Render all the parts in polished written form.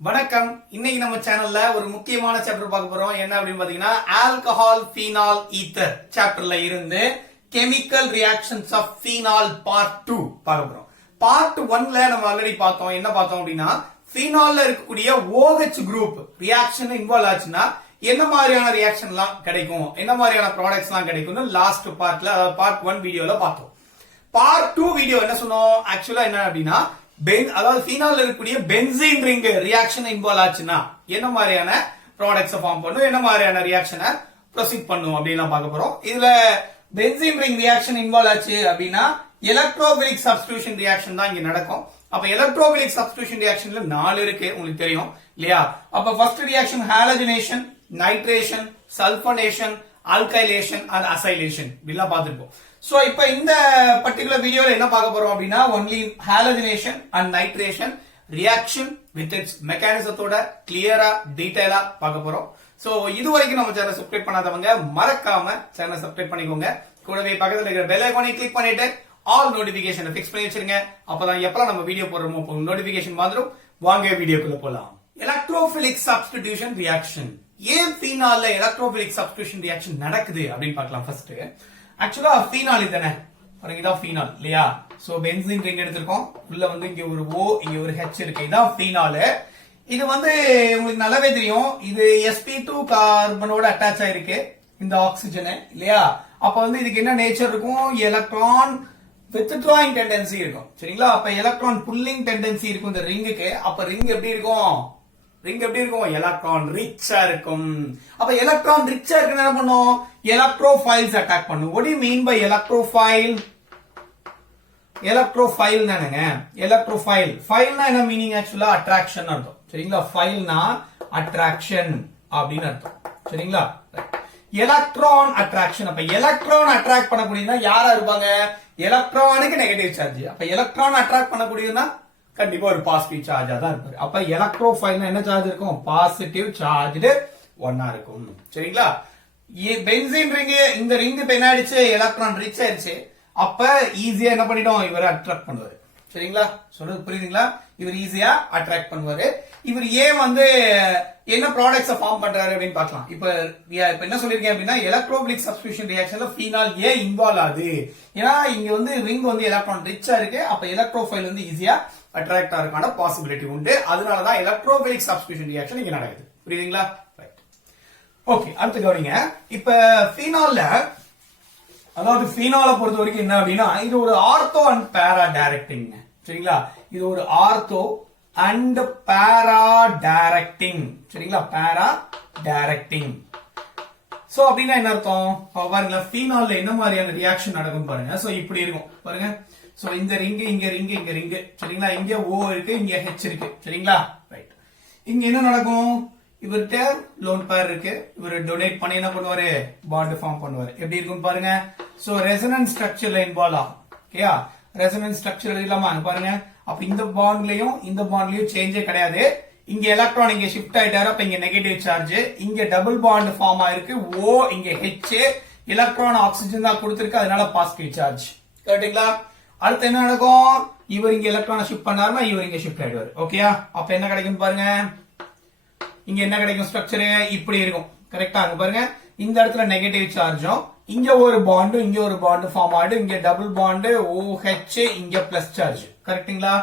வணக்கம். இன்னைக்கு நம்ம சேனல்ல ஒரு முக்கியமான சாப்டர் பார்க்க போறோம். என்ன அப்படின்னு பாத்தீங்கன்னா ஆல்கஹால் ஃபீனால் ஈத்தர் சாப்டர்ல இருந்து chemical reactions of phenol part 2 பார்க்க போறோம். பார்ட் 1ல நம்ம ஆல்ரெடி பார்த்தோம். என்ன பார்த்தோம் அப்படின்னா ஃபீனால்ல இருக்கக்கூடிய OH குரூப் ரியாக்ஷன் இன்வால்வ் ஆச்சுன்னா என்ன மாதிரியான ரியாக்ஷன் எல்லாம் கிடைக்கும், என்ன மாதிரியான ப்ராடக்ட்ஸ் எல்லாம் கிடைக்கும்னு லாஸ்ட் பார்ட்ல பார்ட் 1 வீடியோல பார்த்தோம். பார்ட் 2 வீடியோ என்ன சொன்னோம், ஆக்சுவலா என்ன அப்படின்னா அதாவது ஃபீனால்ல இருக்கக்கூடிய பென்சீன் ரிங் ரியாக்ஷன் இன்வால்வ் ஆச்சுன்னா என்ன மாதிரியான ப்ராடக்ட்ஸ் ஃபார்ம் பண்ணும், என்ன மாதிரியான ரியாக்ஷனை ப்ரொசீட் பண்ணும் அப்படின்னு பார்க்க போறோம். இதுல பென்சீன் ரிங் ரியாக்ஷன் இன்வால்வ் ஆச்சு அப்படின்னா எலக்ட்ரோபிலிக் சப்ஸ்டிடியூஷன் ரியாக்ஷன் தான் இங்க நடக்கும். அப்ப எலக்ட்ரோபிலிக் சப்ஸ்டிடியூஷன் ரியாக்ஷன்ல 4 இருக்கு, உங்களுக்கு தெரியும் இல்லையா? அப்ப first reaction halogenation, nitration, sulphonation, alkylation and acylation இப்படிலாம் பார்த்திருப்போம். சோ இப்ப இந்த பர்டிகுலர் வீடியோல என்ன பார்க்க போறோம் அப்படின்னா only halogenation and nitration reaction with its மெக்கானிசத்தோட கிளியரா டீடைலா பார்க்க போறோம். சோ இது வரைக்கும் நம்ம சேனல் சப்ஸ்கிரைப் பண்ணாதவங்க மறக்காம சேனல் சப்ஸ்கிரைப் பண்ணிக்கோங்க. கூடவே பக்கத்துல இருக்கிற பெல் ஐகானை கிளிக் பண்ணிட்டு ஆல் நோட்டிபிகேஷனை ஃபிக்ஸ் பண்ணி வச்சிருங்க. அப்பதான் எப்பலாம் நம்ம வீடியோ போடுறோமோ நோட்டிபிகேஷன் வந்துடும். வாங்க வீடியோக்குள்ள போலாம். Electrophilic substitution reaction. ஏன் ஃபீனால்ல எலக்ட்ரோபிலிக் சப்ஸ்டிடியூஷன் ரியாக்ஷன் நடக்குது அப்படின்னு பார்க்கலாம். ஃபர்ஸ்ட் ஆக்சுவலா ஃபீனால் இதுதானே, இதான் ஃபீனால் இல்லையா? சோ பென்சீன் ரிங் எடுத்திருக்கோம். உள்ள வந்து இங்க ஒரு O, இங்க ஒரு H இருக்கு. இதான் ஃபீனால். இது வந்து உங்களுக்கு நல்லாவே தெரியும், இது sp2 கார்பனோட அட்டாச் ஆயிருக்கு இந்த ஆக்சிஜன் இல்லையா? அப்ப வந்து இதுக்கு என்ன நேச்சர் இருக்கும், எலக்ட்ரான் வித்ட்ராயிங் டெண்டன்சி இருக்கும். சரிங்களா? அப்ப எலக்ட்ரான் புல்லிங் டெண்டன்சி இருக்கும் இந்த ரிங்குக்கு. அப்ப ரிங் எப்படி இருக்கும், எலக்ட்ரான் ரிச்சா இருக்கும். அப்ப எலக்ட்ரான் ரிச்சா இருக்கு என்ன பண்ணும், எலக்ட்ரோஃபைல்ஸ் அட்டாக் பண்ணும். what do you mean by electrophile? Electrophile தானங்க, எலக்ட்ரோஃபைல். ஃபைல்னா என்ன மீனிங், ஆக்சுவலா அட்ராக்ஷன் அர்த்தம். சரிங்களா? ஃபைல்னா அட்ராக்ஷன் அப்படின்னு அர்த்தம். சரிங்களா? Electron attraction. அப்ப எலக்ட்ரான் அட்ராக்ட் பண்ணக்கூடியதுன்னா யாரா இருப்பாங்க, எலக்ட்ரானுக்கு நெகட்டிவ் சார்ஜ். அப்ப எலக்ட்ரான் அட்ராக்ட் பண்ணக்கூடியதுன்னா கண்டிப்பா ஒரு பாசிட்டிவ் சார்ஜா தான் இருப்பாரு. அப்ப எலக்ட்ரோஃபைல்னா என்ன சார்ஜ் இருக்கும், பாசிட்டிவ் சார்ஜ் ஒன்னா இருக்கும். சரிங்களா? பென்சீன் ரிங், இந்த ரிங் இப்ப என்ன ஆயிடுச்சு, எலக்ட்ரான் ரிச் ஆயிடுச்சு. அப்ப ஈஸியா என்ன பண்ணிடும், இவர் அட்ராக்ட் பண்ணுவாரு. சரிங்களா? சொல்றது புரியுதுங்களா? இவர் ஈஸியா அட்ராக்ட் பண்ணுவாரு. இவர் ஏன் வந்து என்ன ப்ராடக்ட்ஸ் ஃபார்ம் பண்றாரு அப்படின்னு பார்க்கலாம். இப்ப என்ன சொல்லிருக்கேன் அப்படின்னா எலக்ட்ரோபிலிக் சப்ஸ்டிடியூஷன் ரியாக்ஷன்ல ஃபீனால் ஏன் இன்வால்வ் ஆகுது, ஏன்னா இங்க வந்து ரிங் வந்து எலக்ட்ரான் ரிச்சா இருக்கு. அப்ப எலக்ட்ரோஃபைல் வந்து ஈஸியா அட்ராக்ட் ஆகிறதுக்கான பாசிபிலிட்டி உண்டு. அதனாலதான் எலக்ட்ரோபிலிக் சப்ஸ்டிடியூஷன் ரியாக்ஷன் இங்க நடக்குது. புரியுதுங்களா? ரைட். ஓகே, அடுத்து கவனிங்க. இப்ப ஃபீனால்ல, அதாவது ஃபீனால பொறுத்த வரைக்கும் என்ன அப்படின்னா இது ஒரு ஆர்த்தோ அண்ட் பேரா டைரக்டிங். சரிங்களா? இது ஒரு ஆர்த்தோ அண்ட் பேரா டைரக்டிங். சரிங்களா? பேரா டைரக்டிங். சோ அப்படின்னா என்ன அர்த்தம் பாருங்க, ஃபீனால்ல என்ன மாதிரியான ரியாக்ஷன் நடக்கும் பாருங்க. சோ இப்படி இருக்கும் பாருங்க. சோ இந்த ரிங், இங்க ரிங், இங்க ரிங். சரிங்களா? இங்க O இருக்கு, இங்க H இருக்கு. சரிங்களா? ரைட். இங்க என்ன நடக்கும், இவர்கிட்ட லோன் பேர் இருக்கு. இவர் டொனேட் பண்ணி என்ன பண்ணுவாரு, பாண்ட் ஃபார்ம் பண்ணுவாரு. எப்படி இருக்கும் பாருங்க. சோ ரெசனன்ஸ் ஸ்ட்ரக்சர்ல இன்வால்வ் ஆகும். ஓகேயா? ரெசனன்ஸ் ஸ்ட்ரக்சர் இல்லாம பாருங்க. அப்ப இந்த பாண்ட்லயும் இந்த பாண்ட்லயும் சேஞ்சே கிடையாது. இங்க எலக்ட்ரான் இங்க ஷிஃப்ட் ஆயிட்டாரு. அப்ப இங்க நெகட்டிவ் சார்ஜ், இங்க டபுள் பாண்ட் ஃபார்ம் ஆயிருக்கு. O, இங்க H, எலக்ட்ரான் ஆக்சிஜன் தான் கொடுத்திருக்கு, அதனால பாசிட்டிவ் சார்ஜ். கரெக்ட்டுங்களா? அடுத்து என்ன நடக்கும், இவர் இங்க எலக்ட்ரானை ஷிஃப்ட் பண்ணாருன்னா இவர் இங்க ஷிஃப்ட் ஆயிடுவார். ஓகேயா? அப்ப என்ன கிடைக்கும் பாருங்க, இங்க என்ன கிடைக்கும், ஸ்ட்ரக்சர் இப்படி இருக்கும். கரெக்டா? அங்க பாருங்க, இந்த இடத்துல நெகட்டிவ் சார்ஜும், இங்க ஒரு பாண்டும் இங்க ஒரு பாண்டு ஃபார்ம் ஆயிடும். இங்க டபுள் பாண்டு OH, இங்க பிளஸ் சார்ஜ். கரெக்ட்டுங்களா?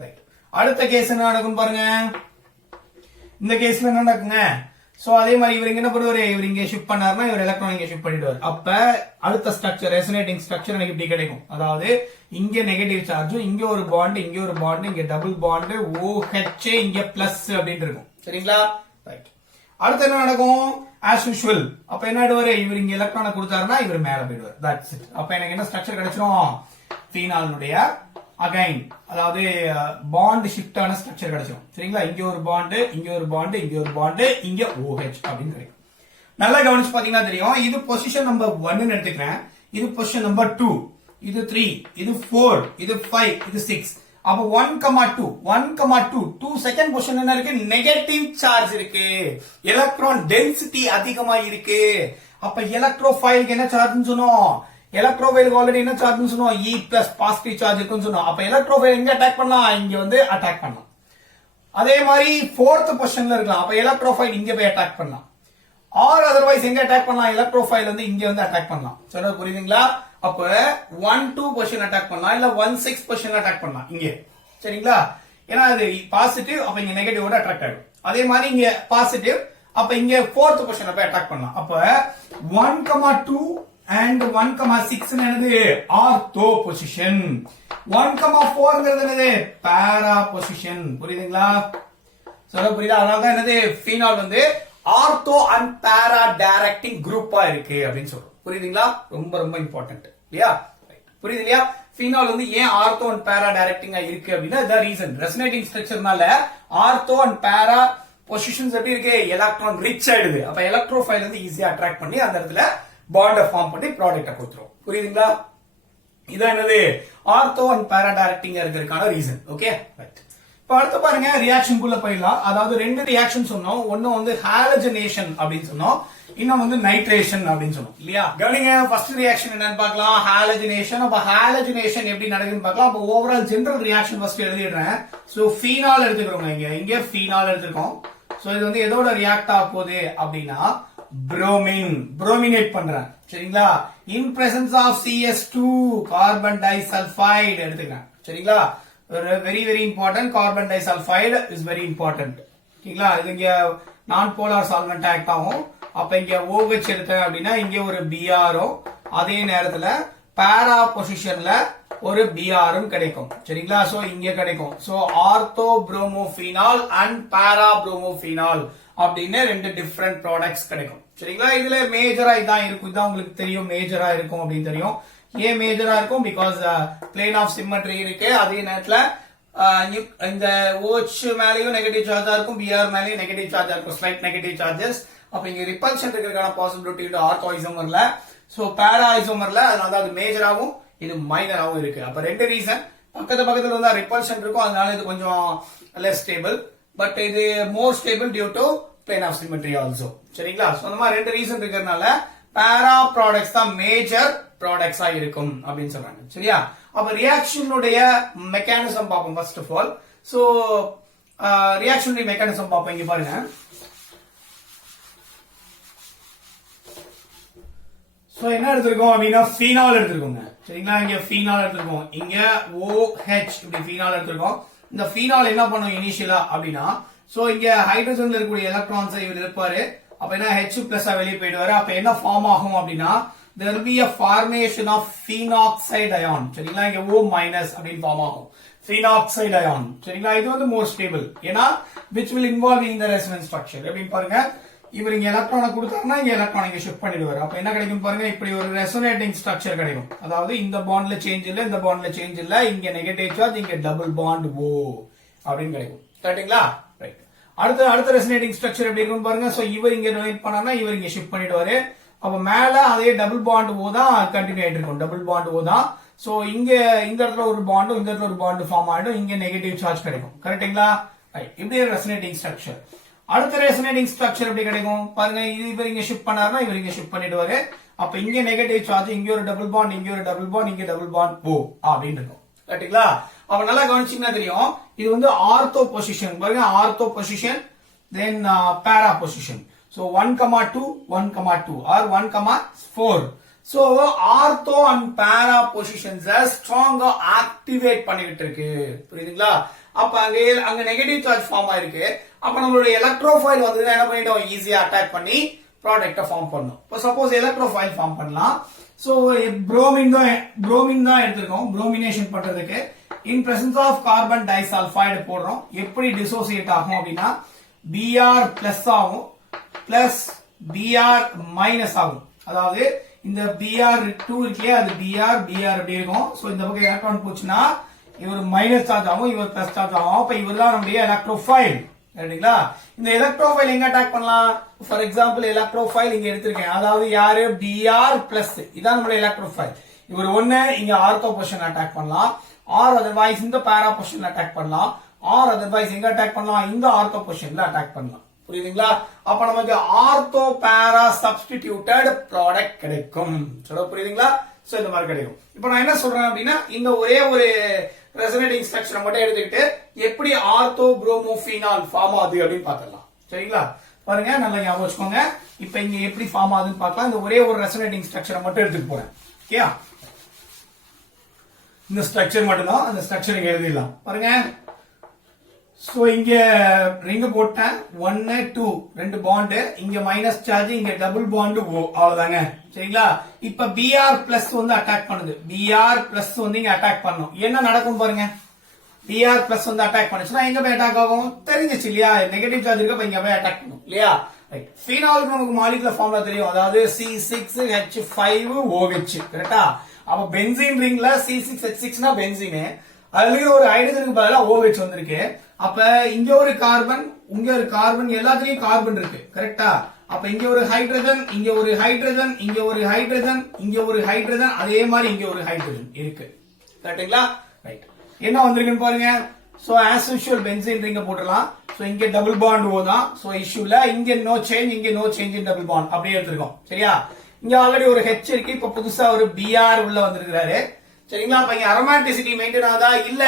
ரைட். அடுத்த கேஸ் என்ன நடக்கும் பாருங்க. இந்த கேஸ்ல என்ன நடக்குங்க, சோ அதே மாதிரி இவர் இங்க என்ன பண்ணுவாரு, இவர் இங்க ஷிஃப்ட் பண்ணாருன்னா இவர் எலக்ட்ரான் இங்க ஷிஃப்ட் பண்ணிடுவார். அப்ப அடுத்த ஸ்ட்ரக்சர் ரெசனேட்டிங் ஸ்ட்ரக்சர் எனக்கு இப்படி கிடைக்கும். அதாவது இங்க நெகட்டிவ் சார்ஜும், இங்க ஒரு பாண்ட், இங்க ஒரு பாண்ட், இங்க டபுள் பாண்ட் OH, இங்க பிளஸ் அப்படின்னு இருக்கும். சரிங்களா? ரைட். அடுத்து என்ன நடக்கும், as usual. அப்ப என்ன ஆயிடுவாரு, இவர் இங்க எலக்ட்ரானை கொடுத்தாருன்னா இவர் மேல போயிடுவார். That's it. அப்ப எனக்கு என்ன ஸ்ட்ரக்சர் கிடைச்சிரும், ஃபீனாலுடைய அகைன் அதாவது பாண்ட் ஷிஃப்ட் ஆன ஸ்ட்ரக்சர் கிடைச்சிரும். சரிங்களா? இங்க ஒரு பாண்ட், இங்க ஒரு பாண்ட், இங்க ஒரு பாண்ட், இங்க OH அப்படின்னு கிடைக்கும். நல்லா கவனிச்சு பாத்தீங்கன்னா தெரியும். இது பொசிஷன் நம்பர் 1 எடுத்துக்கிறேன், இது பொசிஷன் நம்பர் 2, இது 3, இது 4, இது 5, இது 6. அப்ப 1,2 2 செகண்ட் பொசிஷன் என்ன இருக்கு, நெகட்டிவ் சார்ஜ் இருக்கு, எலக்ட்ரான் டென்சிட்டி அதிகமா இருக்கு. அப்ப எலக்ட்ரோஃபைலுக்கு என்ன சார்ஜ் சொன்னோம், எலக்ட்ரோஃபைலுக்கு ஆல்ரெடி என்ன சார்ஜ் சொன்னோம், E+ பாசிட்டிவ் சார்ஜ் இருக்குன்னு சொன்னோம். அப்ப எலக்ட்ரோஃபைல் எங்க அட்டாக் பண்ணலாம், இங்க வந்து அட்டாக் பண்ணலாம். அதே மாதிரி ஃபோர்த் பொசிஷன்ல இருக்கலாம். அப்ப எலக்ட்ரோஃபைல் இங்க போய் அட்டாக் பண்ணலாம். ஆர் அதர்வைஸ் எங்க அட்டாக் பண்ணலாம், எலக்ட்ரோஃபைல் வந்து இங்க வந்து அட்டாக் பண்ணலாம். சொல்றது புரியுதுங்களா? அப்ப 1-2 பொசிஷன் அட்டாக் பண்ணலாம், இல்ல 1-6 பொசிஷன் அட்டாக் பண்ணலாம் இங்க. சரிங்களா? ஏன்னா அது பாசிட்டிவ், அப்ப இங்க நெகட்டிவோட அட்ராக்ட் ஆகும். அதே மாதிரி இங்க பாசிட்டிவ், அப்ப இங்க ஃபோர்த் பொசிஷனை போய் அட்டாக் பண்ணலாம். அப்ப 1,2 and 1,6 என்னது ஆர்த்தோ பொசிஷன், 1,4 என்னது பாரா பொசிஷன். புரியுதுங்களா? சொல்ல புரியுதா? அதனாலதான் என்னது ஃபீனால் வந்து ஆர்த்தோ அண்ட் பாரா டைரக்டிங் குரூப்பா இருக்கு அப்படின்னு சொல்றோம். புரியுதுங்களா? ரொம்ப ரொம்ப இம்பார்ட்டன்ட் இல்லையா? புரியுது இல்லையா? ஃபீனால் வந்து ஏன் ஆர்த்தோ அண்ட் பாரா டைரக்டிங்கா இருக்கு அப்படின்னா the reason ரெசனேட்டிங் ஸ்ட்ரக்சர்னால ஆர்த்தோ அண்ட் பாரா பொசிஷன்ஸ் எப்படி இருக்கு, எலக்ட்ரான் ரிச் ஆயிடுது. அப்ப எலக்ட்ரோஃபைல் வந்து ஈஸியா அட்ராக்ட் பண்ணி அந்த இடத்துல பாண்ட ஃபார்ம் பண்ணி ப்ராடக்ட்ட கொடுத்துரும். புரியுதுங்களா? இதான் என்னது ஆர்த்தோ அண்ட் பாரா டைரக்டிங்கா இருக்கிறதுக்கான ரீசன். Okay right. இப்ப அடுத்து பாருங்க ரியாக்ஷன் குள்ள போயிடலாம். அதாவது ரெண்டு ரியாக்ஷன் சொன்னோம். ஒன்னு வந்து ஹாலஜனேஷன் அப்படின்னு சொன்னோம், இன்னும் வந்து நைட்ரேஷன் அப்படின்னு சொன்னோம் இல்லையா? கவனிங்க, ஃபர்ஸ்ட் ரியாக்ஷன் என்னன்னு பார்க்கலாம், ஹாலஜனேஷன். அப்ப ஹாலஜனேஷன் எப்படி நடக்குதுன்னு பார்க்கலாம். அப்ப ஓவரால் ஜெனரல் ரியாக்ஷன் ஃபர்ஸ்ட் எழுதிடுறேன். சோ ஃபீனால் எடுத்துக்கிறோம், இங்க ஃபீனால் எடுத்துக்கிறோம். சோ இது வந்து எதோட ரியாக்ட் ஆக போகுது அப்படின்னா புரோமின், புரோமினேட் பண்றேன். சரிங்களா? In presence of CS2 carbon disulphide எடுத்துக்கிறேன். சரிங்களா? Very very important, carbon disulphide is very important. ஓகேங்களா? இது இங்க நான் போலார் சால்வெண்ட் ஆக்ட் ஆகும். அப்ப இங்க OH எடுத்தேன் அப்படின்னா இங்க ஒரு Br-ம், அதே நேரத்துல பாரா பொசிஷன்ல ஒரு Br-ம் கிடைக்கும். சரிங்களா? சோ இங்க கிடைக்கும். சோ ஆர்த்தோ புரோமோஃபீனால் அண்ட் பாரா புரோமோஃபீனால் அப்படின்னு ரெண்டு டிஃபரெண்ட் ப்ராடக்ட்ஸ் கிடைக்கும். சரிங்களா? இதுல மேஜரா இதான் இருக்கும், இதான் உங்களுக்கு தெரியும் மேஜரா இருக்கும் அப்படின்னு தெரியும். ஏன் மேஜரா இருக்கும்? பிகாஸ் பிளேன் ஆஃப் சிமெட்ரி இருக்கு. அதே நேரத்துல இந்த OH மேலயும் நெகட்டிவ் சார்ஜா இருக்கும், Br மேலயும் நெகட்டிவ் சார்ஜா இருக்கும், ஸ்லைட் நெகட்டிவ் சார்ஜஸ். அப்ப இங்க ரிப்பல்ஷன் இருக்கிறதுக்கான பாசிபிலிட்டி ஆர்த்தோ ஐசோமர்ல, சோ பாரா ஐசோமர்ல, அதனால அது மேஜராவும் இது மைனராவும் இருக்கு. அப்ப ரெண்டு ரீசன், பக்கத்துல இருந்தா ரிப்பல்ஷன் இருக்கும், அதனால இது கொஞ்சம் லெஸ் ஸ்டேபிள், பட் இது more stable due to plane of symmetry also. சரிங்களா? சோ அந்த மாதிரி ரெண்டு ரீசன் இருக்கிறதுனால பாரா ப்ராடக்ட்ஸ் தான் மேஜர் ப்ராடக்ட்ஸா இருக்கும் அப்படின்னு சொல்றாங்க. சரியா? அப்ப ரியாக்ஷனுடைய மெக்கானிசம் பார்ப்போம் ஃபர்ஸ்ட் ஆஃப் ஆல். சோ ரியாக்ஷனுடைய மெக்கானிசம் பார்ப்போம். இங்க பாருங்க, சோ என்ன எடுத்திருக்கோம் அப்படின்னா ஃபீனால் எடுத்திருக்கோங்க. சரிங்களா? இங்க ஃபீனால் எடுத்திருக்கோம், இங்க OH இப்படி ஃபீனால் எடுத்திருக்கோம். இந்த ஃபீனால் என்ன பண்ணும் இனிஷியலா அப்படின்னா, சோ இங்க ஹைட்ரஜன்ல இருக்கக்கூடிய எலக்ட்ரான்ஸ் இவர் இருப்பாரு. அப்ப என்ன H+ வெளியே போயிடுவாரு. அப்ப என்ன ஃபார்ம் ஆகும் அப்படின்னா there will be a formation of phenoxide ion. சரிங்களா? இங்க O- அப்படின்னு ஃபார்ம் ஆகும், phenoxide ion. சரிங்களா? இது வந்து மோர் ஸ்டேபிள், ஏன்னா which will involve in the resonance structure. எப்படின்னு பாருங்க, இவர் இங்க எலக்ட்ரானை கொடுத்தாருன்னா இங்க எலக்ட்ரான் இங்க ஷிஃப்ட் பண்ணிடுவாரு. அப்ப என்ன கிடைக்கும் பாருங்க, இப்படி ஒரு ரெசோனேட்டிங் ஸ்ட்ரக்சர் கிடைக்கும். அதாவது இந்த பாண்ட்ல சேஞ்ச் இல்ல, இந்த பாண்ட்ல சேஞ்ச் இல்ல, இங்க நெகட்டிவ் சார்ஜ், இங்க டபுள் பாண்ட் O அப்படின்னு கிடைக்கும். கரெக்ட்டுங்களா? ரைட். அடுத்த ரெசோனேட்டிங் ஸ்ட்ரக்சர் எப்படி இருக்கும் பாருங்க. சோ இவர் இங்க டொனேட் பண்ணாருன்னா இவர் இங்க ஷிஃப்ட் பண்ணிடுவாரு. அப்ப மேல அதே டபுள் பாண்ட் O தான் கண்டினியூ ஆயிட்டு இருக்கும், டபுள் பாண்ட் O தான். சோ இங்க இந்த இடத்துல ஒரு பாண்டும் இந்த இடத்துல ஒரு பாண்ட் ஃபார்ம் ஆயிடும், இங்க நெகட்டிவ் சார்ஜ் கிடைக்கும். கரெக்ட்டுங்களா? ரைட். இப்படி ரெசோனேட்டிங் ஸ்ட்ரக்சர். அடுத்த ரெசோனேட்டிங் ஸ்ட்ரக்சர் எப்படி கிடைக்கும் பாருங்க, இவர் இங்க ஷிஃப்ட் பண்ணாருன்னா இவர் இங்க ஷிஃப்ட் பண்ணிடுவாரு. அப்ப இங்க நெகட்டிவ் சார்ஜ், இங்க ஒரு டபுள் பாண்ட், இங்க ஒரு டபுள் பாண்ட், இங்க டபுள் பாண்ட் O அப்படின்னு இருக்கும். கரெக்ட்டுங்களா? அப்ப நல்லா கவனிச்சீங்கன்னா தெரியும், இது வந்து ஆர்த்தோ பொசிஷன். பாருங்க, ortho position, then para position. So 1,2, 1,2 or 1,4. So ortho and para positions ஸ்ட்ராங்கா ஆக்டிவேட் பண்ணிட்டு இருக்கு. புரியுதுங்களா? அப்ப அங்க நெகட்டிவ் சார்ஜ் ஃபார்ம் ஆயிருக்கு. அப்ப நம்மளுடைய எலக்ட்ரோஃபைல் வந்து என்ன பண்ணிட்டோம், ஈஸியா அட்டாக் பண்ணி ப்ராடக்ட்ட ஃபார்ம் பண்ணும். இப்போ சப்போஸ் எலக்ட்ரோஃபைல் ஃபார்ம் பண்ணலாம். சோ புரோமின் தான் எடுத்திருக்கோம் புரோமினேஷன் பண்றதுக்கு. In presence of carbon disulphide போடுறோம். எப்படி டிசோசியேட் ஆகும் அப்படின்னா Br+ ஆகும், பிளஸ் Br- ஆகும். அதாவது இந்த Br2 இருக்கே, அது Br அப்படி இருக்கும். சோ இந்த பக்கம் எலக்ட்ரான் போச்சுன்னா இவர் மைனஸ் சார்ஜ் ஆகும், இவர் பிளஸ் சார்ஜ் ஆகும். அப்ப இவர் தான் நம்முடைய எலக்ட்ரோஃபைல். சரிங்களா? இந்த எலக்ட்ரோஃபைல் எங்க அட்டாக் பண்ணலாம்? ஃபார் எக்ஸாம்பிள் எலக்ட்ரோஃபைல் இங்க எடுத்திருக்கேன். அதாவது யாரு Br+, இதான் நம்மளுடைய எலக்ட்ரோஃபைல். இவர் ஒண்ணு இங்க ஆர்த்தோ பொசிஷன் அட்டாக் பண்ணலாம், ஆர் அதர்வைஸ் இந்த பாரா பொசிஷன் அட்டாக் பண்ணலாம், ஆர் அதர்வைஸ் எங்க அட்டாக் பண்ணலாம், இந்த ஆர்த்தோ பொசிஷன்ல அட்டாக் பண்ணலாம். புரியுதுங்களா? அப்ப நமக்கு ஆர்த்தோ பாரா சப்ஸ்டிடியூட்டட் ப்ராடக்ட் கிடைக்கும். சொல்ல புரியுதுங்களா? சோ இந்த மாதிரி கிடைக்கும். இப்ப நான் என்ன சொல்றேன் அப்படின்னா, இந்த ஒரே ஒரு ரெசனேட்டிங் ஸ்ட்ரக்சரை மட்டும் எடுத்துக்கிட்டு எப்படி ஆர்த்தோ புரோமோஃபீனால் ஃபார்ம் ஆகுது அப்படின்னு பாத்துடலாம். சரிங்களா? பாருங்க, நல்லா ஞாபகம் வச்சுக்கோங்க. இப்ப இங்க எப்படி ஃபார்ம் ஆகுதுன்னு பார்க்கலாம். இந்த ஒரே ஒரு ரெசனேட்டிங் ஸ்ட்ரக்சரை மட்டும் எடுத்துட்டு போறேன். ஓகே, இந்த ஸ்ட்ரக்சர் மட்டும் தான், அந்த ஸ்ட்ரக்சர் இங்க எழுதிடலாம். பாருங்க, சோ இங்க ரிங் போட்டேன், 1 2 ரெண்டு பாண்ட், இங்க மைனஸ் சார்ஜ், இங்க டபுள் பாண்ட் ஓ, அவ்வளவுதாங்க. சரிங்களா? இப்ப பிஆர் பிளஸ் வந்து அட்டாக் பண்ணுது. பிஆர் பிளஸ் வந்து இங்க அட்டாக் பண்ணும். என்ன நடக்கும் பாருங்க. பிஆர் பிளஸ் வந்து அட்டாக் பண்ணுச்சுன்னா எங்க போய் அட்டாக் ஆகும் தெரிஞ்சிச்சு இல்லையா? நெகட்டிவ் சார்ஜ் இருக்க இங்க போய் அட்டாக் பண்ணும் இல்லையா? ரைட். ஃபீனாலுக்கு நமக்கு மாலிகுலர் ஃபார்முலா தெரியும். அதாவது C6H5OH. கரெக்டா? அப்ப பென்சீன் ரிங்ல C6H6னா பென்சீன், அதுலயும் ஒரு ஹைட்ரஜனுக்கு பதிலா OH வந்திருக்கு. அப்ப இங்க ஒரு கார்பன், இங்க ஒரு கார்பன், எல்லாத்துலயும் கார்பன் இருக்கு. கரெக்டா? அப்ப இங்க ஒரு ஹைட்ரஜன், இங்க ஒரு ஹைட்ரஜன், இங்க ஒரு ஹைட்ரஜன், இங்க ஒரு ஹைட்ரஜன், அதே மாதிரி இங்க ஒரு ஹைட்ரஜன் இருக்கு. கரெக்ட்டுங்களா? ரைட். என்ன வந்திருக்குன்னு பாருங்க. சோ as usual பென்சீன் ரிங்க போட்டுடலாம். சோ இங்க டபுள் பாண்ட் ஓ தான். சோ இஷ்யூல இங்க நோ சேஞ்ச், இங்க no change in double bond அப்படியே எடுத்துருக்கோம். சரியா? இங்க ஆல்ரெடி ஒரு H இருக்கு. இப்ப புதுசா ஒரு Br உள்ள வந்திருக்காரு. சரிங்களா? அப்ப இங்க அரோமேட்டிசிட்டி மெயின்டைன் ஆகுதா? இல்ல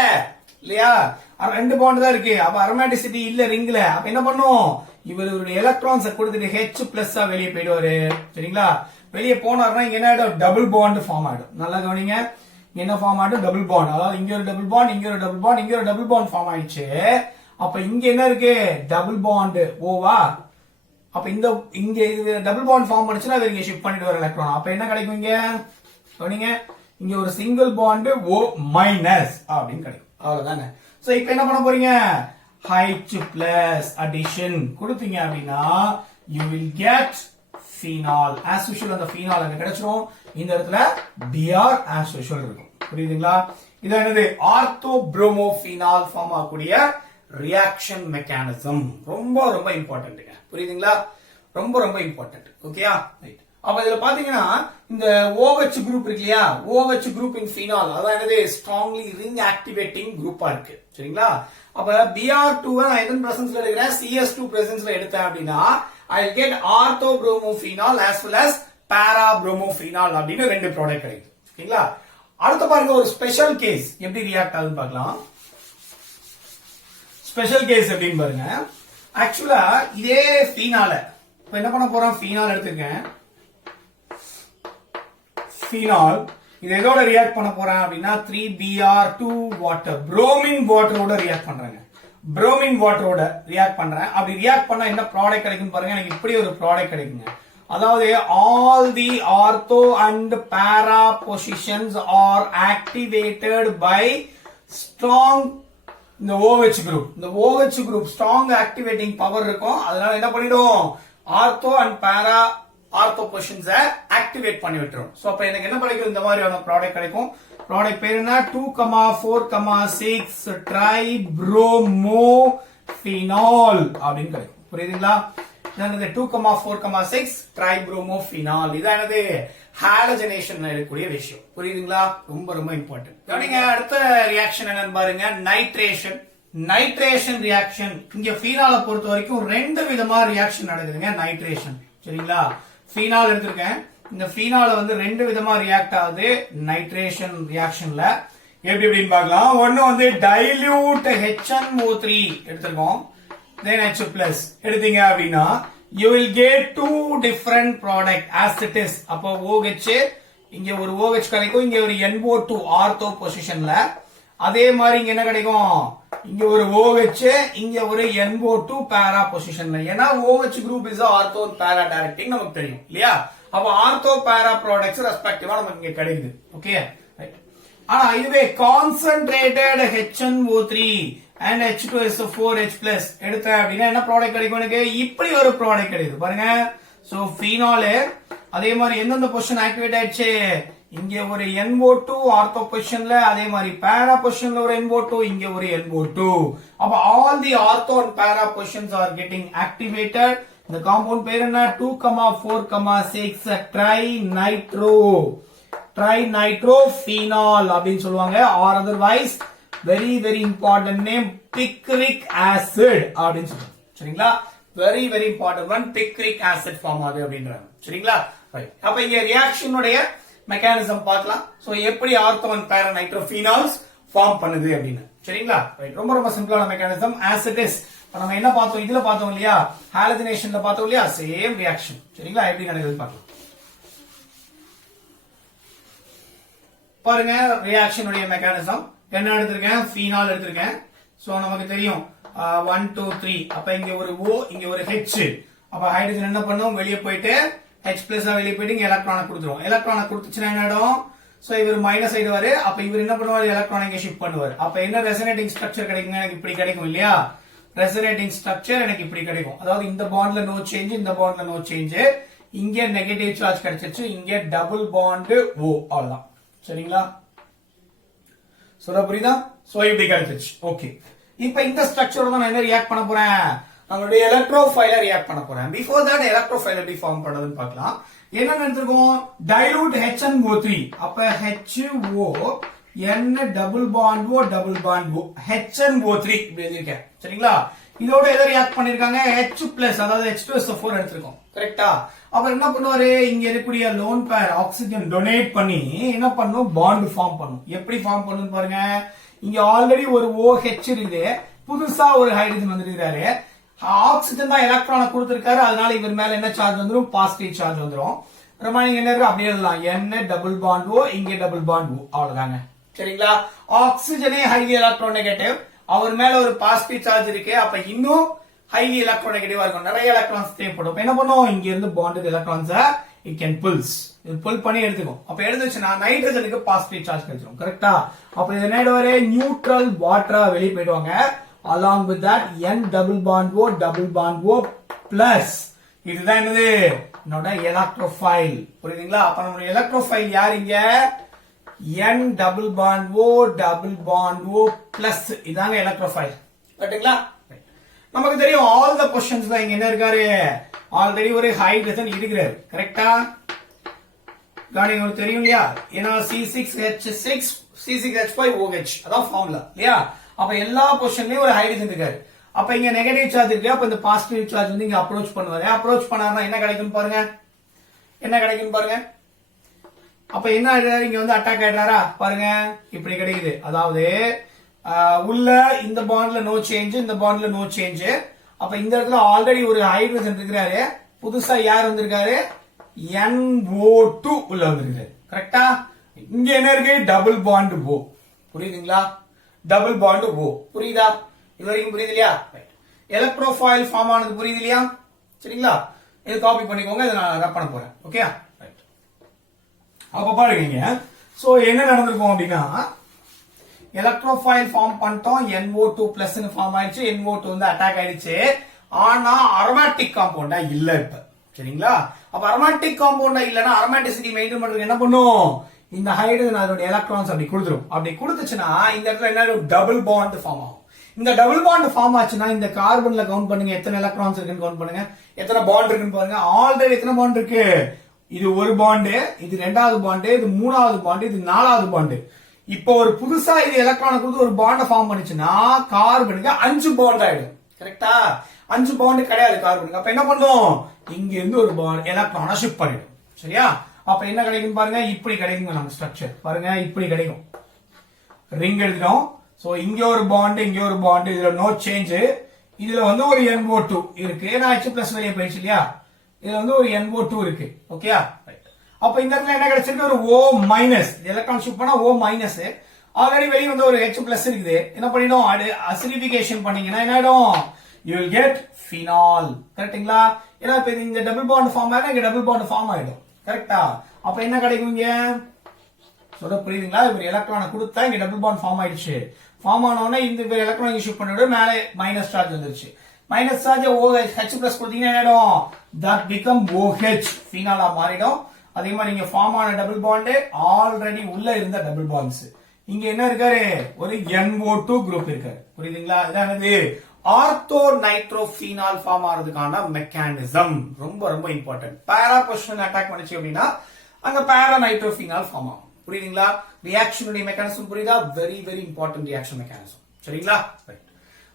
இல்லையா? ரெண்டு பாண்ட் தான் இருக்கு. அப்ப அரோமேட்டிசிட்டி இல்ல ரிங்ல. அப்ப என்ன பண்ணும்? இவருடைய எலக்ட்ரான்ஸ் கொடுத்துட்டு H பிளஸ் வெளியே போயிடுவாரு. சரிங்களா? வெளியே போனாருன்னா இங்க என்ன ஆயிடும்? டபுள் பாண்ட் ஃபார்ம் ஆயிடும். நல்லா கவனிங்க, என்ன ஃபார்ம் ஆயிடும்? Double bond. அதாவது இங்க ஒரு டபுள் பாண்ட், இங்க ஒரு டபுள் பாண்ட், இங்க ஒரு டபுள் பாண்ட் ஃபார்ம் ஆயிடுச்சு. அப்ப இங்க என்ன இருக்கு? டபுள் பாண்ட் ஓவா. அப்ப இந்த இங்க டபுள் பாண்ட் ஃபார்ம் பண்ணுச்சுன்னா இங்க ஷிஃப்ட் பண்ணிட்டு வர எலக்ட்ரான். அப்ப என்ன கிடைக்கும்? இங்க கவனிங்க, இங்க ஒரு சிங்கிள் பாண்ட் O மைனஸ் அப்படின்னு கிடைக்கும். அவ்வளவுதானே. சோ இப்ப என்ன பண்ண போறீங்க? H plus addition கொடுத்தீங்க அப்படின்னா you will get phenol. as usual அந்த phenol அங்க கிடைச்சிரும். இந்த இடத்துல Br as usual இருக்கும். புரியுதுங்களா? இது என்னது? ஆர்த்தோ புரோமோ phenol ஃபார்ம் ஆகக்கூடிய ரியாக்ஷன் மெக்கானிசம். ரொம்ப ரொம்ப இம்பார்ட்டன்ட்ங்க. புரியுதுங்களா? ரொம்ப ரொம்ப இம்பார்ட்டன்ட். ஓகேயா? ரைட். அப்ப இதுல பாத்தீங்கன்னா இந்த OH குரூப் இருக்கு இல்லையா? OH குரூப் இன் phenol அதான் என்னது? ஸ்ட்ராங்லி ரிங் ஆக்டிவேட்டிங் குரூப்பா இருக்கு. சரிங்களா? அப்ப Br2 நான் எதன் பிரசன்ஸ்ல எடுக்கிறேன்? CS2 பிரசன்ஸ்ல எடுத்தேன் அப்படின்னா I will get ortho bromophenol as well as para bromophenol அப்படின்னு ரெண்டு ப்ராடக்ட் கிடைக்கும். ஓகேங்களா? அடுத்து பாருங்க, ஒரு ஸ்பெஷல் கேஸ் எப்படி ரியாக்ட் ஆகுதுன்னு பார்க்கலாம். ஸ்பெஷல் கேஸ் எப்படின்னு பாருங்க. ஆக்சுவலா இதே phenol இப்ப என்ன பண்ண போறோம்? phenol எடுத்துக்கேன். phenol இது எதோட ரியாக்ட் பண்ண போறேன் அப்படின்னா 3Br2 வாட்டர், புரோமின் வாட்டரோட ரியாக்ட் பண்றாங்க. புரோமின் வாட்டரோட ரியாக்ட் பண்றேன். அப்படி ரியாக்ட் பண்ணா என்ன ப்ராடக்ட் கிடைக்கும் பாருங்க. எனக்கு இப்படி ஒரு ப்ராடக்ட் கிடைக்குங்க. அதாவது all the ortho and para positions are activated by strong இந்த OH group. இந்த OH group strong activating power இருக்கும். அதனால என்ன பண்ணிடும்? Ortho and para ortho positions activate பண்ணி விட்டுரும். சோ அப்ப எனக்கு என்ன கிடைக்கும்? இந்த மாதிரியான ப்ராடக்ட் கிடைக்கும். ப்ராடக்ட் பேர் என்ன? 2,4,6 ட்ரைப்ரோமோஃபினால் அப்படின்னு கிடைக்கும். புரியுதுங்களா? என்னது? 2,4,6 ட்ரைப்ரோமோஃபினால். இதானது ஹாலஜனேஷன் இருக்கக்கூடிய விஷயம். புரியுதுங்களா? ரொம்ப ரொம்ப இம்பார்ட்டன்ட். நீங்க அடுத்த ரியாக்ஷன் என்னன்னு பாருங்க. நைட்ரேஷன். நைட்ரேஷன் ரியாக்ஷன் இங்க ஃபீனால பொறுத்த வரைக்கும் ரெண்டு விதமா ரியாக்ஷன் நடக்குதுங்க. நைட்ரேஷன். சரிங்களா? ஃபீனால் எடுத்திருக்கேன். இந்த ஃபீனால வந்து ரெண்டு விதமா ரியாக்ட் ஆகுது நைட்ரேஷன் ரியாக்ஷன்ல. எப்படி எப்படின்னு பார்க்கலாம். ஒன்னு வந்து டைல்யூட் HNO3 எடுத்திருக்கோம். then H plus எடுத்தீங்க அப்படின்னா you will get two different product as it is. அப்போ OH இங்க ஒரு OH கிடைக்கும், இங்க ஒரு NO2 ஆர்த்தோ பொசிஷன்ல. அதே மாதிரி இங்க என்ன கிடைக்கும்? இங்க ஒரு OH, இங்க ஒரு NO2 para பொசிஷன்ல. ஏன்னா OH group is ortho para directing நமக்கு தெரியும் இல்லையா? அப்ப ஆர்த்தோ para ப்ராடக்ட்ஸ் ரெஸ்பெக்டிவா நமக்கு இங்க கிடைக்குது. ஓகே, ஆனா இதுவே concentrated HNO3 and H2SO4H plus எடுத்த அப்படின்னா என்ன ப்ராடக்ட் கிடைக்கும்? எனக்கு இப்படி ஒரு ப்ராடக்ட் கிடைக்குது பாருங்க. சோ ஃபீனால் அதே மாதிரி எந்தெந்த பொசிஷன் ஆக்டிவேட் ஆயிடுச்சு? இங்க ஒரு NO2 ஆர்த்தோ பொசிஷன்ல, அதே மாதிரி பாரா பொசிஷன்ல ஒரு NO2, இங்க ஒரு NO2. அப்ப all the ortho and para positions are getting activated. இந்த காம்பவுண்ட் பேர் என்ன? 2,4,6 ட்ரைநைட்ரோஃபீனால் அப்படின்னு சொல்லுவாங்க. Or otherwise very very important name picric acid அப்படின்னு சொல்லுவாங்க. சரிங்களா? Very very important one, picric acid form ஆகுது அப்படின்றாங்க. சரிங்களா? அப்ப இங்க ரியாக்ஷனுடைய மெக்கானிசம் பார்க்கலாம். சோ எப்படி ortho and para nitrophenols form பண்ணுது அப்படின்னு. சரிங்களா? ரொம்ப ரொம்ப சிம்பிளான மெக்கானிசம் as it is. நம்ம என்ன பார்த்தோம், இதுல பார்த்தோம் இல்லையா, ஹாலஜனேஷன்ல பார்த்தோம் இல்லையா, சேம் ரியாக்ஷன். சரிங்களா? எப்படி நடக்குது பார்க்கலாம். பாருங்க ரியாக்ஷனுடைய மெக்கானிசம் என்ன எடுத்திருக்கேன், ஃபீனால் எடுத்திருக்கேன். சோ நமக்கு தெரியும் 1 2 3. அப்ப இங்க ஒரு O, இங்க ஒரு H. அப்ப ஹைட்ரஜன் என்ன பண்ணும், வெளியே போயிட்டு H பிளஸ் வெளியே போயிட்டு இங்க எலக்ட்ரானை கொடுத்துரும். எலக்ட்ரானை கொடுத்துச்சுன்னா என்ன ஆயிடும், சோ இவர் மைனஸ் ஆயிடுவாரு. அப்ப இவர் என்ன பண்ணுவாரு, எலக்ட்ரானை இங்க ஷிஃப்ட் பண்ணுவார். அப்ப என்ன ரெசனேட்டிங் ஸ்ட்ரக்சர் கிடைக்கும், எனக்கு இப்படி கிடைக்கும் இல்லையா, ரெசனேட்டிங் ஸ்ட்ரக்சர் எனக்கு இப்படி கிடைக்கும். அதாவது இந்த பாண்ட்ல நோ சேஞ்ச், இந்த பாண்ட்ல நோ சேஞ்ச். இங்க நெகட்டிவ் சார்ஜ் கிடைச்சிருச்சு, இங்க டபுள் பாண்ட் O. அவ்வளவுதான். சரிங்களா? சொல்ல புரியுதா? சோ இப்படி கிடைச்சிருச்சு. ஓகே, இப்ப இந்த ஸ்ட்ரக்சரோட தான் நான் என்ன ரியாக்ட் பண்ண போறேன், நம்மளுடைய எலக்ட்ரோஃபைல ரியாக்ட் பண்ண போறேன். பிஃபோர் தட் எலக்ட்ரோஃபைல் எப்படி ஃபார்ம் பண்றதுன்னு பார்க்கலாம். என்ன எடுத்துக்கோம், டைலூட் HNO3. அப்ப HO N double bond O double bond O HNO3 இப்படி எழுதிருக்கேன். சரிங்களா? இதோட எதை ரியாக்ட் பண்ணிருக்காங்க, H பிளஸ் அதாவது H2SO4 எடுத்திருக்கோம். கரெக்டா? அப்ப என்ன பண்ணுவாரு, இங்க இருக்கக்கூடிய லோன் பேர் ஆக்சிஜன் டொனேட் பண்ணி என்ன பண்ணும், பாண்ட் ஃபார்ம் பண்ணும். எப்படி ஃபார்ம் பண்ணுன்னு பாருங்க. இங்க ஆல்ரெடி ஒரு OH இருக்குது, புதுசா ஒரு ஹைட்ரஜன் வந்துருக்காரு. ஆக்சிஜன் தான் எலக்ட்ரானை கொடுத்திருக்காரு, அதனால இவர் மேல என்ன சார்ஜ் வந்துரும், பாசிட்டிவ் சார்ஜ் வந்துரும். ரிமைனிங் என்ன இருக்கு அப்படியே எழுதலாம், N டபுள் பாண்ட் O, இங்க டபுள் பாண்ட் O. அவ்வளவுதாங்க. சரிங்களா? ஆக்சிஜனே ஹைலி எலக்ட்ரோநெகட்டிவ், அவர் மேல ஒரு பாசிட்டிவ் சார்ஜ் இருக்கு. அப்ப இன்னும் ஹைலி எலக்ட்ரோநெகட்டிவா இருக்கும், நிறைய எலக்ட்ரான்ஸ் தேவைப்படும். என்ன பண்ணும், இங்க இருந்து bond electrons it can pulls, இது புல் பண்ணி எடுத்துக்கும். அப்ப எடுத்துச்சுன்னா நைட்ரஜனுக்கு பாசிட்டிவ் சார்ஜ் கிடைச்சிரும். கரெக்டா? அப்ப இது என்ன ஆயிடுவாரு, நியூட்ரல் வாட்டரா வெளியே போயிடுவாங்க. along with that N double bond O double bond O plus இதுதான் என்னது, என்னோட எலக்ட்ரோஃபைல். புரியுதுங்களா? அப்ப நம்மளுடைய எலக்ட்ரோஃபைல் யார், இங்க N double bond O double bond O plus இதாங்க எலக்ட்ரோஃபைல். கரெக்ட்டுங்களா? நமக்கு தெரியும் ஆல் த பொசிஷன்ஸ்ல இங்க என்ன இருக்காரு, ஆல்ரெடி ஒரு ஹைட்ரஜன் இருக்கிறாரு. கரெக்டா? உங்களுக்கு தெரியும் இல்லையா, ஏன்னா C6H6 C6H5OH அதான் ஃபார்முலா இல்லையா. அப்ப எல்லா பொசிஷன்லயும் ஒரு ஹைட்ரஜன் இருக்காரு. அப்ப இங்க நெகட்டிவ் சார்ஜ் இருக்கு, அப்ப இந்த பாசிட்டிவ் சார்ஜ் வந்து இங்க அப்ரோச் பண்ணுவாரு. அப்ரோச் பண்ணாருன்னா என்ன கிடைக்கும் பாருங்க, என்ன கிடைக்கும் பாருங்க. அப்ப என்ன ஆயிடுறாரு, இங்க வந்து அட்டாக் ஆயிடுறாரா பாருங்க, இப்படி கிடைக்குது. அதாவது உள்ள இந்த பாண்ட்ல நோ சேஞ்ச், இந்த பாண்ட்ல நோ சேஞ்ச். அப்ப இந்த இடத்துல ஆல்ரெடி ஒரு ஹைட்ரஜன் இருக்கிறாரு, புதுசா யார் வந்திருக்காரு, NO2 உள்ள வந்திருக்காரு. கரெக்டா? இங்க என்ன இருக்கு, டபுள் பாண்ட் O. புரியுதுங்களா? Double bond O. புரியுதா? இது வரைக்கும் புரியுது இல்லையா? எலக்ட்ரோஃபைல் ஃபார்ம் ஆனது புரியுது இல்லையா? சரிங்களா? இது காப்பி பண்ணிக்கோங்க, இதை நான் ரப் பண்ண போறேன். Okay, right. அப்ப பாருங்க, சோ என்ன நடந்திருக்கும் அப்படின்னா, எலக்ட்ரோஃபைல் ஃபார்ம் பண்ணிட்டோம், NO2 பிளஸ் ஃபார்ம் ஆயிடுச்சு, NO2 வந்து அட்டாக் ஆயிடுச்சு. ஆனா அரோமேட்டிக் காம்பவுண்டா இல்ல இப்ப. சரிங்களா? அப்ப அரோமேட்டிக் காம்பவுண்டா இல்லனா அரோமேட்டிசிட்டி மெயின்டைன் பண்றதுக்கு என்ன பண்ணும், இந்த ஹைட்ரஜன் அதோட எலக்ட்ரான்ஸ் அப்படி கொடுத்துரும். அப்படி கொடுத்துச்சுன்னா இந்த இடத்துல என்ன டபுள் பாண்ட் ஃபார்ம் ஆகும். இந்த டபுள் பாண்ட் ஃபார்ம் ஆச்சுன்னா இந்த கார்பன்ல கவுண்ட் பண்ணுங்க, எத்தனை எலக்ட்ரான்ஸ் இருக்குன்னு கவுண்ட் பண்ணுங்க, எத்தனை பாண்ட் இருக்குன்னு பாருங்க. ஆல்ரெடி எத்தனை பாண்ட் இருக்கு, இது ஒரு பாண்டு, இது ரெண்டாவது பாண்டு, இது மூணாவது பாண்டு, இது நாலாவது பாண்டு. இப்போ ஒரு புதுசா இது எலக்ட்ரானை கொடுத்து ஒரு பாண்ட ஃபார்ம் பண்ணுச்சுன்னா கார்பனுக்கு 5 பாண்ட் ஆயிடும். கரெக்டா? 5 பாண்ட் கிடையாது கார்பனுக்கு. அப்ப என்ன பண்ணும், இங்க இருந்து ஒரு பாண்ட் எலக்ட்ரானை ஷிஃப்ட் பண்ணிடும். சரியா? அப்ப என்ன கிடைக்கும் பாருங்க, இப்படி கிடைக்கும் நம்ம ஸ்ட்ரக்சர். பாருங்க இப்படி கிடைக்கும். ரிங் எடுத்துட்டோம். சோ இங்க ஒரு பாண்ட், இங்க ஒரு பாண்ட், இதுல நோ சேஞ்ச். இதுல வந்து ஒரு NO2 இருக்கு, ஏன்னா H+ வெளியே போயிடுச்சு இல்லையா. இதுல வந்து ஒரு NO2 இருக்கு. ஓகே, அப்ப இந்த இடத்துல என்ன கிடைச்சிருக்கு, ஒரு O-, எலக்ட்ரான் ஷிஃப்ட் பண்ணா O-. ஆல்ரெடி வெளியே வந்து ஒரு H+ இருக்குது. என்ன பண்ணிடும், அசிடிஃபிகேஷன் பண்ணீங்கன்னா என்ன ஆயிடும், you will get phenol. கரெக்ட்டுங்களா? ஏன்னா இப்ப இந்த டபுள் பாண்ட் ஃபார்ம் ஆயிடும், இங்க டபுள் பாண்ட் ஃபார்ம் ஆயிடும். கரெக்டா? அப்ப என்ன கிடைக்கும், இங்க சொல்ல புரியுதுங்களா, இவர் எலக்ட்ரானை கொடுத்தா இங்க டபுள் பாண்ட் ஃபார்ம் ஆயிடுச்சு. ஃபார்ம் ஆனோடனே இந்த எலக்ட்ரான் ஷிஃப்ட் பண்ணிவிட மேலே மைனஸ் சார்ஜ் வந்துருச்சு. மைனஸ் சார்ஜ் H+ கொடுத்தீங்கன்னா என்ன ஆயிடும், that become OH, phenol மாறிடும். அதே மாதிரி இங்க ஃபார்ம் ஆன டபுள் பாண்ட் ஆல்ரெடி உள்ள இருந்த டபுள் பாண்ட்ஸ். இங்க என்ன இருக்காரு, ஒரு NO2 குரூப் இருக்காரு. புரியுதுங்களா? இதானது ஆர்த்தோ நைட்ரோபீனால் ஃபார்ம் ஆகிறதுக்கான மெக்கானிசம். ரொம்ப ரொம்ப இம்பார்ட்டன்ட். பேரா பொசிஷன் அட்டாக் பண்ணிச்சு அப்படின்னா அங்க பேரா நைட்ரோபீனால் ஃபார்ம் ஆகும். புரியுதுங்களா? ரியாக்ஷனுடைய மெக்கானிசம் புரியுதா? Very very important reaction mechanism. சரிங்களா? ரைட்.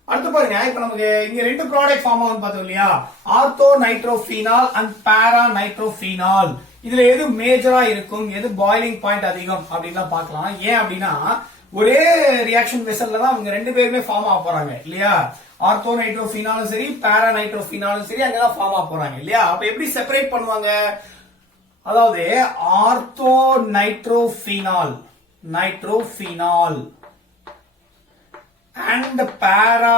அடுத்து பாருங்க, இப்ப நமக்கு இங்க 2 ப்ராடக்ட் ஃபார்ம் ஆகும் பார்த்தோம் இல்லையா, ஆர்த்தோ நைட்ரோபீனால் அண்ட் பேரா நைட்ரோபீனால். இதுல எது மேஜரா இருக்கும், எது பாயிலிங் பாயிண்ட் அதிகம் அப்படின்லாம் பார்க்கலாம். ஏன் அப்படின்னா ஒரே ரியாக்ஷன் வெசல்ல தான் அவங்க ரெண்டு பேருமே ஃபார்ம் ஆக போறாங்க இல்லையா? ஆர்த்தோ நைட்ரோஃபீனாலும் சரி பாரா நைட்ரோஃபீனாலும் சரி அங்கதான் ஃபார்ம் ஆக போறாங்க இல்லையா? அப்ப எப்படி செப்பரேட் பண்ணுவாங்க? அதாவது ortho நைட்ரோஃபீனால் and para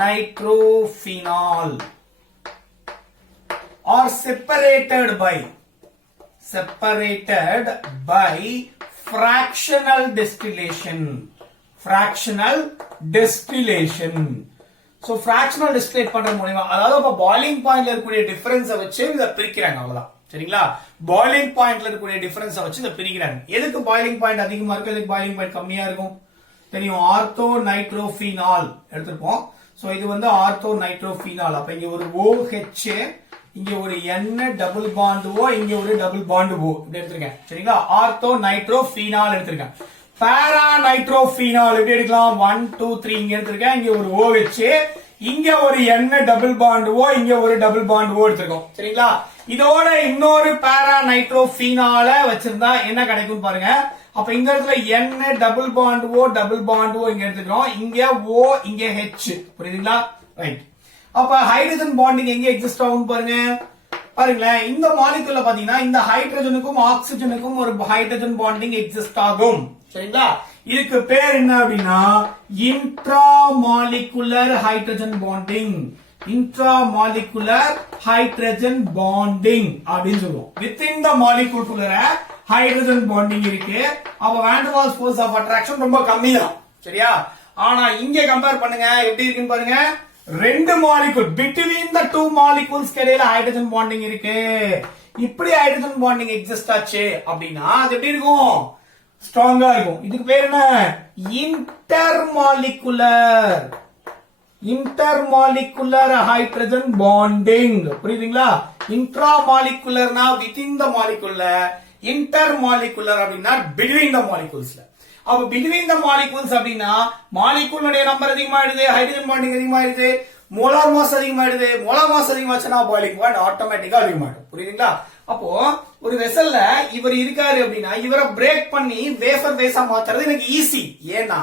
nitrophenol are separated by fractional distillation. So fractional distillate பண்ற மூலமா அதாவது இப்ப பாயிலிங் பாயிண்ட்ல இருக்கக்கூடிய டிஃபரன்ஸ் வச்சு இத பிரிக்கிறாங்க அவ்வளவுதான். சரிங்களா? பாயிலிங் பாயிண்ட்ல இருக்கக்கூடிய டிஃபரன்ஸ் வச்சு இத பிரிக்கிறாங்க. எதுக்கு பாயிலிங் பாயிண்ட் அதிகமா இருக்கு, எதுக்கு பாயிலிங் பாயிண்ட் கம்மியா இருக்கும்? தெரியும். ஆர்த்தோ நைட்ரோஃபீனால் எடுத்துப்போம். சோ இது வந்து ஆர்த்தோ நைட்ரோஃபீனால். அப்ப இங்க ஒரு OH, இங்க ஒரு N டபுள் பாண்ட் O, இங்க ஒரு டபுள் பாண்ட் O இப்படி எடுத்துருக்கேன். சரிங்களா? ஆர்த்தோ நைட்ரோஃபீனால் எடுத்திருக்கேன். பாரா நைட்ரோஃபீனால் எப்படி எடுக்கலாம்? 1 2 3 இங்க எடுத்திருக்கேன். இங்க ஒரு OH, இங்க ஒரு N டபுள் பாண்ட் O, இங்க ஒரு டபுள் பாண்ட் O எடுத்திருக்கோம். சரிங்களா? இதோட இன்னொரு பாரா நைட்ரோஃபீனால வச்சிருந்தா என்ன கிடைக்கும் பாருங்க. அப்ப இந்த இடத்துல N டபுள் பாண்ட் O இங்க எடுத்துக்கிறோம். இங்க O, இங்க H. புரியுதுங்களா? ரைட். அப்ப ஹைட்ரஜன் பாண்டிங் எங்க எக்ஸிஸ்ட் ஆகும் பாருங்க. பாருங்களேன், இந்த மாலிகுல்ல பாத்தீங்கன்னா இந்த ஹைட்ரஜனுக்கும் ஆக்சிஜனுக்கும் ஒரு ஹைட்ரஜன் பாண்டிங் எக்ஸிஸ்ட் ஆகும். சரிங்களா? இதுக்கு பேர் என்ன அப்படின்னா intramolecular hydrogen bonding. Intramolecular hydrogen bonding அப்படின்னு சொல்லுவோம். வித்தின் த மாலிகுல்குள்ள ஹைட்ரஜன் பாண்டிங் இருக்கு. அப்ப van der Waals force of attraction ரொம்ப கம்மி தான். சரியா? ஆனா இங்க கம்பேர் பண்ணுங்க எப்படி இருக்குன்னு பாருங்க. ரெண்டு molecule between the two molecules இடையில ஹைட்ரஜன் பாண்டிங் இருக்கு. இப்படி ஹைட்ரஜன் பாண்டிங் எக்ஸிஸ்ட் ஆச்சு அப்படின்னா அது எப்படி இருக்கும்? ஸ்ட்ராங்கா இருக்கும். இதுக்கு பேர் என்ன? Intermolecular hydrogen bonding. புரியுதுங்களா? இன்ட்ராமாலிகுலர்னா வித்தின் த மாலிகுல்ல, இன்டர்மாலிகுலர் அப்படின்னா பிட்வீன் த மாலிகுல்ஸ்ல. அப்ப பிட்வீன் த மாலிகுல்ஸ் அப்படின்னா மாலிகுலுடைய நம்பர் அதிகமாயிடுது, ஹைட்ரஜன் பாண்டிங் அதிகமாயிடுது, மோலார் மாஸ் அதிகமாயிடுது. மோலார் மாஸ் அதிகமாச்சுன்னா பாயிலிங் பாயிண்ட் ஆட்டோமேட்டிக்கா அதிகமாயிடும். புரியுதுங்களா? அப்போ ஒரு வெசல்ல இவர் இருக்காரு அப்படின்னா இவரை பிரேக் பண்ணி வேஃபர் வேஸா மாத்துறது எனக்கு ஈஸி. ஏன்னா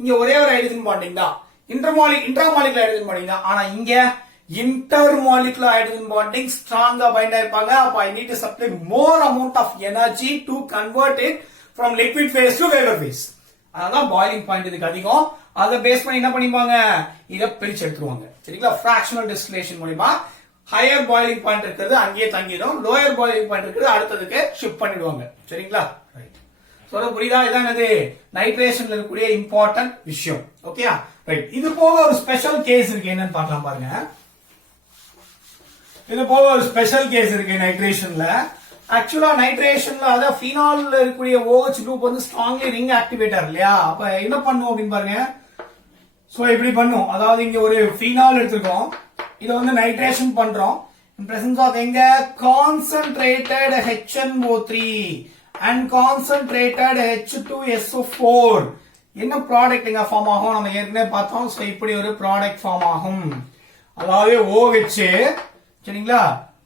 இங்க ஒரே ஒரு ஹைட்ரஜன் பாண்டிங் தான், இன்ட்ராமாலிகுலர் ஹைட்ரஜன் பாண்டிங் தான். ஆனா இங்க intermolecular hydrogen bonding ஸ்ட்ராங்கா பைண்ட் ஆயிருப்பாங்க. அப்ப I need to supply more amount of energy to convert it from liquid phase to vapor phase. அதான் பாயிலிங் பாயிண்ட் இதுக்கு அதிகம். அதை பேஸ் பண்ணி என்ன பண்ணிப்பாங்க? இத பிரிச்சு எடுத்துருவாங்க. சரிங்களா? ஃபிராக்ஷனல் டிஸ்டிலேஷன் மூலமா ஹையர் பாயிலிங் பாயிண்ட் இருக்கிறது அங்கேயே தங்கிடும், லோயர் பாயிலிங் பாயிண்ட் இருக்கிறது அடுத்ததுக்கு ஷிஃப்ட் பண்ணிடுவாங்க. சரிங்களா? ரைட். சொல்ல புரியுதா? இதான் என்னது நைட்ரேஷன்ல இருக்கக்கூடிய இம்பார்ட்டன்ட் விஷயம். Okay right. இது போக ஒரு ஸ்பெஷல் கேஸ் இருக்கு. என்னன்னு பார்க்கலாம் பாருங்க. இது போக ஒரு ஸ்பெஷல் கேஸ் இருக்கு நைட்ரேஷன்ல. ஆக்சுவலா நைட்ரேஷன்ல அதாவது ஃபீனால்ல இருக்கக்கூடிய OH குரூப் வந்து ஸ்ட்ராங்லி ரிங் ஆக்டிவேட்டர் இல்லையா? அப்ப என்ன பண்ணும் அப்படின்னு பாருங்க. சோ இப்படி பண்ணும். அதாவது இங்க ஒரு ஃபீனால் எடுத்துக்கோம், இத வந்து நைட்ரேஷன் பண்றோம். in presence of எங்க concentrated HNO3 and concentrated H2SO4 என்ன ப்ராடக்ட் இங்க ஃபார்ம் ஆகும் நம்ம ஏற்கனவே பார்த்தோம். சோ இப்படி ஒரு ப்ராடக்ட் ஃபார்ம் ஆகும். அதாவது OH. சரிங்களா?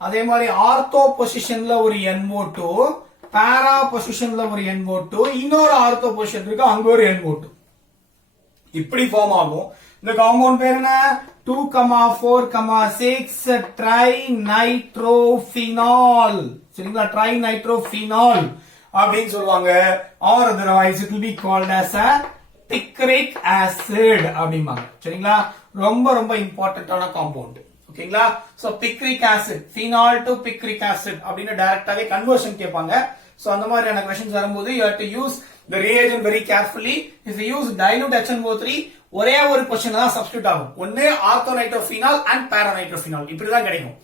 அதே மாதிரி ஆர்த்தோ பொசிஷன்ல ஒரு NO2, பாரா பொசிஷன்ல ஒரு NO2, இன்னொரு ஆர்த்தோ பொசிஷன் இருக்கு அங்க ஒரு NO2. இப்படி ஃபார்ம் ஆகும். இந்த காம்பவுண்ட் பேர் என்ன? 2,4,6 ட்ரைநைட்ரோஃபீனால். சரிங்களா? ட்ரைநைட்ரோஃபீனால் அப்படின்னு சொல்லுவாங்க. or otherwise it will be called as a picric acid அப்படிம்பாங்க. சரிங்களா? ரொம்ப ரொம்ப இம்பார்ட்டன்டான காம்பவுண்ட். ஓகேங்களா? So picric acid, phenol to picric acid அப்படின்னு டைரக்டாவே கன்வர்ஷன் கேட்பாங்க. சோ அந்த மாதிரியான क्वेश्चंस வரும்போது you have to use the reagent very carefully. if you use dilute HNO3 ஒரே ஒரு क्वेश्चन தான் சப்ஸ்டிட்யூட் ஆகும். ஒண்ணு ஆர்த்தோநைட்ரோஃபீனால் and பாராநைட்ரோஃபீனால் இப்படி தான் கிடைக்கும்.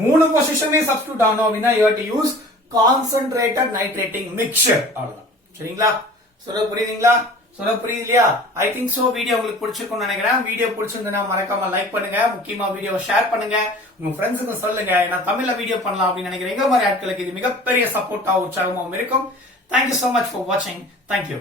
மூணு பொசிஷனே சப்ஸ்டிட்யூட் ஆகணும் அப்படின்னா you have to use concentrated nitrating mixture. அவ்வளவுதான். சரிங்களா? சொல்ல புரியுதுங்களா? சொல்ல புரியுது இல்லையா? I think so. வீடியோ உங்களுக்கு பிடிச்சிருக்கும்னு நினைக்கிறேன். வீடியோ பிடிச்சிருந்தா மறக்காம லைக் பண்ணுங்க, முக்கியமா வீடியோவை ஷேர் பண்ணுங்க, உங்க ஃப்ரெண்ட்ஸுக்கு சொல்லுங்க. நான் தமிழ்ல வீடியோ பண்ணலாம் அப்படின்னு நினைக்கிறேன். எங்க மாதிரி ஆட்களுக்கு இது மிகப்பெரிய சப்போர்ட்டா உற்சாகமாகவும் இருக்கும். தேங்க்யூ சோ மச் ஃபார் வாட்சிங். தேங்க்யூ.